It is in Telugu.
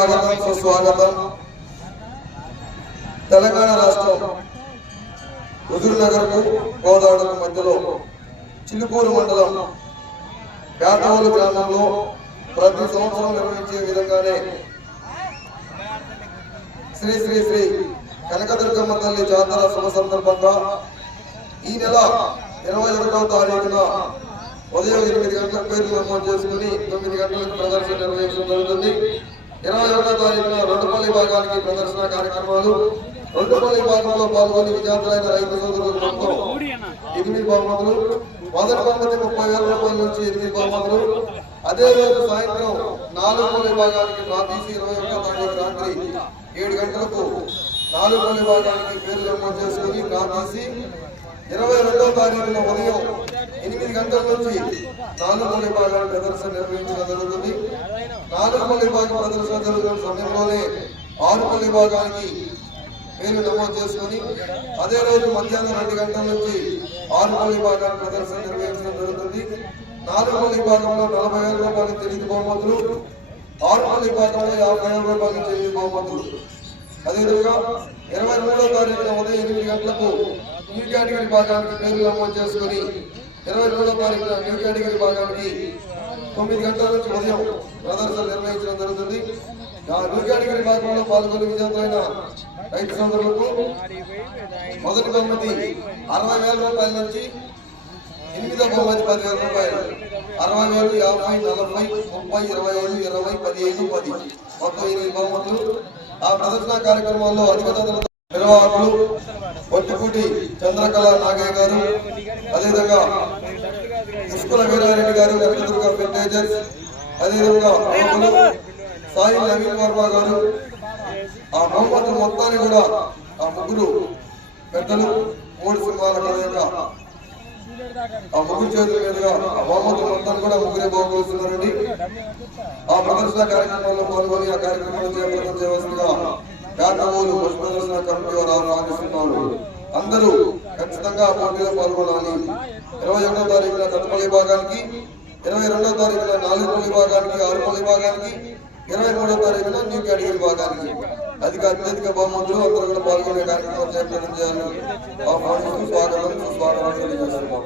స్వాగతం సుస్వాగతం. తెలంగాణ రాష్ట్రం హుజూర్నగర్కు గోదావరికి మధ్యలో చిలుకూరు మండలం పేటవోలు గ్రామంలో ప్రతి సంవత్సరం నిర్వహించే విధంగానే శ్రీ శ్రీ శ్రీ కనకదుర్గమ్మ తల్లి జాతర శుభ సందర్భంగా ఈ నెల 21వ తారీఖున ఉదయం 8 గంటలకు పేర్లు నమోదు చేసుకుని 9 గంటలకు ప్రదర్శన నిర్వహించడం జరుగుతుంది. 21వ తారీఖున రెండుపల్లి భాగానికి ప్రదర్శన కార్యక్రమాలు, రెండుపల్లి భాగంలో పాల్గొని విజేతలైన రైతు సోదరులకు మొత్తం 8 బహుమతులు, మొదటి బహుమతి 30,000 రూపాయల నుంచి 8 బహుమతులు. అదే రోజు సాయంత్రం 4పల్లి భాగానికి డ్రా తీసి 21వ తారీఖు రాత్రి 7 గంటలకు 4పల్లి భాగానికి పేర్లు నమోదు చేసుకుని డ్రా తీసి 22వ తారీఖున ఉదయం 8 గంటల నుంచి 4పల్లి భాగాల ప్రదర్శన నిర్వహించడం జరుగుతుంది. 4పల్లి భాగం ప్రదర్శన జరుగుతున్న సమయంలోనే 6పల్లి భాగానికి పేర్లు నమోదు చేసుకుని అదే రోజు మధ్యాహ్నం 2 గంటల నుంచి 6పల్లి భాగాల ప్రదర్శన నిర్వహించడం జరుగుతుంది. 4పల్లి భాగంలో 40,000 రూపాయలు 8 బహుమతులు, 6పల్లి భాగంలో 50,000 రూపాయలు 8 బహుమతులు. అదేవిధంగా 23వ తారీఖున ఉదయం 8 గంటలకు న్యూ కేటగిరీ భాగానికి పేర్లు నమోదు చేసుకుని 23వ తారీఖున న్యూ కేటగిరీ భాగానికి 9 గంటల నుంచి ఉదయం ప్రదర్శన నిర్వహించడం జరుగుతుంది. న్యూ కేటగిరీ భాగంలో పాల్గొని విజేతలైన రైతు సోదరులకు మొదటి బహుమతి 60,000 రూపాయల నుంచి 8వ బహుమతి 10,000 రూపాయలు. 60,000, 50, 40, 30, 25, 20, 15, 10 మొత్తం 8 బహుమతులు. ఆ ప్రదర్శన కార్యక్రమాల్లో అధిక నిర్వాహకులు వట్టిపూటి చంద్రకళ నాగయ్య గారు, అదేవిధంగా పుష్పల వీరారెడ్డి గారు, కనకదుర్గ ఫెర్టిలైజర్స్, అదేవిధంగా సాయి నవీన్ వర్మ గారు. ఆ బహుమతులు మొత్తాన్ని కూడా ఆ ముగ్గురు పెద్దలు 3 సింహాల కలయిక ఆ ముగ్గురు చేతుల మీదుగా ఆ బహుమతులు మొత్తాన్ని కూడా ముగ్గురే బాగుపడుతున్నారండి. ఆ ప్రదర్శన కార్యక్రమంలో పాల్గొని ఆ కార్యక్రమాలు చేపట్టడం చేయవలసిందిగా పేటవోలు పశు ప్రదర్శన కమిటీ వారు ఆహ్వానిస్తున్నారు. అందరూ ఖచ్చితంగా పోటీలో పాల్గొనాలి. 21వ తారీఖున దత్తపల్లి భాగానికి, 22వ తారీఖున 4పల్లి భాగానికి, 6పల్లి భాగానికి, 23వ తారీఖున న్యూ కేటగిరీ భాగానికి అత్యధిక బహుమతులు అందరూ కూడా పాల్గొనే కార్యక్రమం చేపట్టడం చేయాలని ఆహ్వానిస్తూ స్వాగతం సుస్వాగతం తెలియజేస్తున్నాము.